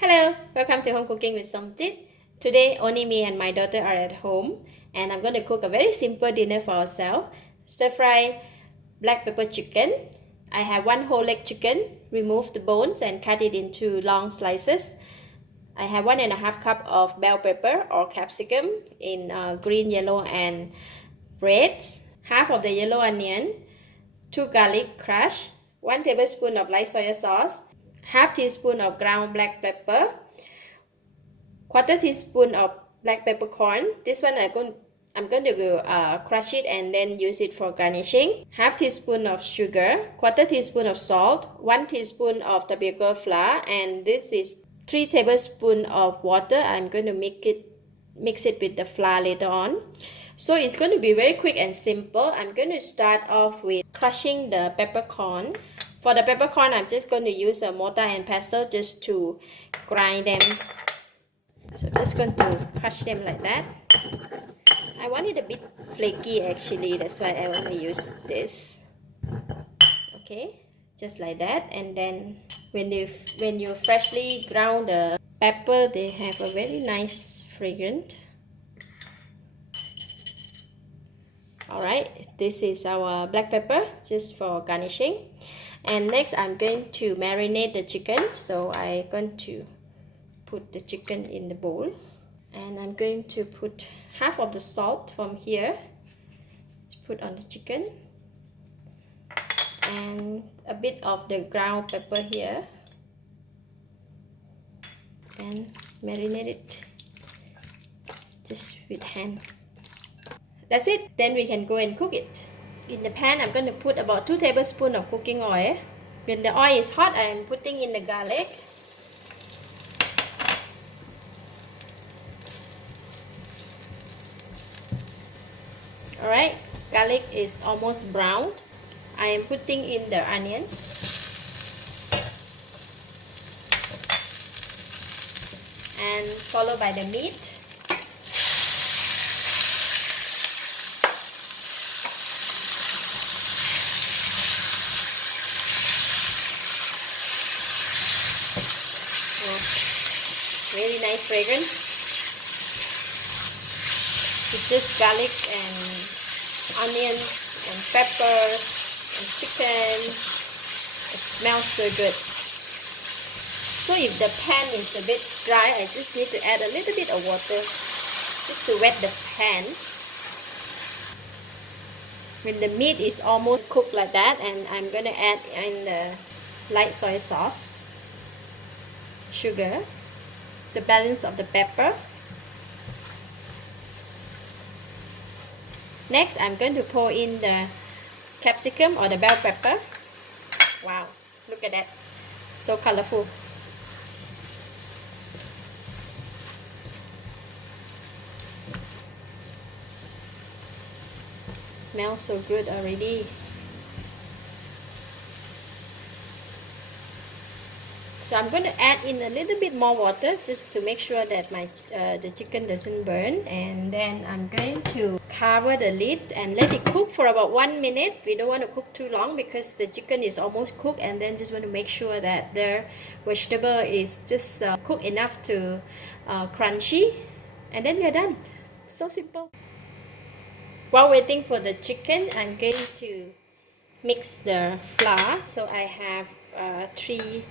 Hello, welcome to Home Cooking with Somjit. Today only me and my daughter are at home and I'm going to cook a very simple dinner for ourselves. Stir fry black pepper chicken. I have one whole leg chicken, remove the bones and cut it into long slices. I have 1.5 cup of bell pepper or capsicum in green, yellow and red. Half of the yellow onion, 2 garlic crushed, 1 tablespoon of light soy sauce, half teaspoon of ground black pepper, quarter teaspoon of black peppercorn. This one I'm going to crush it and then use it for garnishing. Half teaspoon of sugar, quarter teaspoon of salt, 1 teaspoon of tapioca flour, and this is 3 tablespoons of water. I'm going to mix it with the flour later on. So it's going to be very quick and simple. I'm going to start off with crushing the peppercorn. For the peppercorn, I'm just going to use a mortar and pestle just to grind them. So I'm just going to crush them like that. I want it a bit flaky actually, that's why I want to use this. Okay, just like that. And then when you freshly ground the pepper, they have a very nice fragrance. Alright, this is our black pepper just for garnishing. And next I'm going to marinate the chicken. So I'm going to put the chicken in the bowl. And I'm going to put half of the salt from here to put on the chicken. And a bit of the ground pepper here. And marinate it just with hand. That's it. Then we can go and cook it. In the pan, I'm going to put about 2 tablespoons of cooking oil. When the oil is hot, I'm putting in the garlic. Alright, garlic is almost browned. I am putting in the onions. And followed by the meat. Really nice fragrance. It's just garlic and onions and pepper and chicken. It smells so good. So if the pan is a bit dry, I just need to add a little bit of water just to wet the pan. When the meat is almost cooked like that, and I'm going to add in the light soy sauce, sugar, the balance of the pepper. Next, I'm going to pour in the capsicum or the bell pepper. Wow, look at that, so colorful. Smells so good already. So I'm going to add in a little bit more water just to make sure that the chicken doesn't burn. And then I'm going to cover the lid and let it cook for about 1 minute. We don't want to cook too long because the chicken is almost cooked, and then just want to make sure that the vegetable is just cooked enough to crunchy, and then we are done. So simple. While waiting for the chicken, I'm going to mix the flour. So I have 3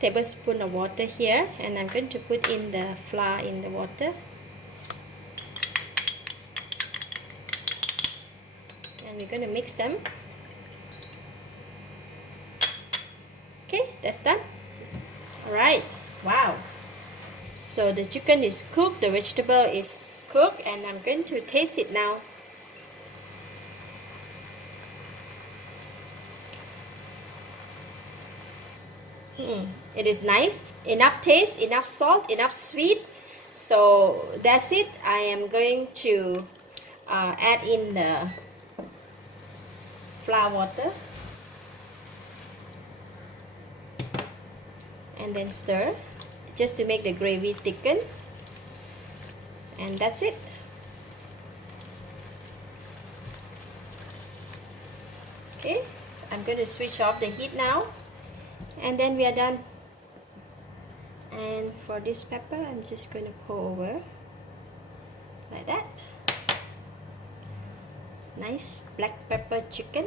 tablespoons of water here, and I'm going to put in the flour in the water. And we're going to mix them. Okay, that's done. Alright, wow. So the chicken is cooked, the vegetable is cooked, and I'm going to taste it now. It is nice, enough taste, enough salt, enough sweet. So that's it. I am going to add in the flour water and then stir just to make the gravy thicken, and that's it. Okay, I'm going to switch off the heat now, and then we are done. And for this pepper, I'm just going to pour over like that. Nice black pepper chicken.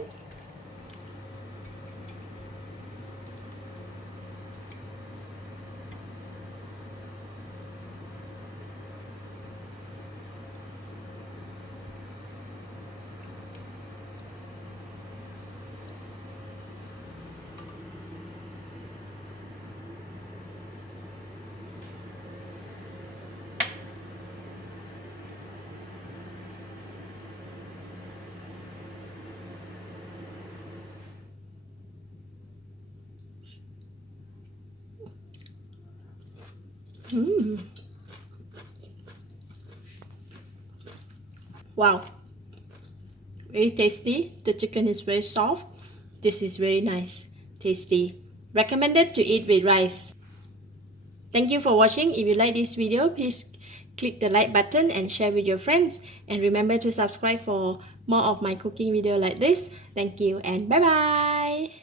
Wow, very tasty. The chicken is very soft. This is very nice, tasty. Recommended to eat with rice. Thank you for watching. If you like this video, please click the like button and share with your friends. And remember to subscribe for more of my cooking video like this. Thank you and bye bye.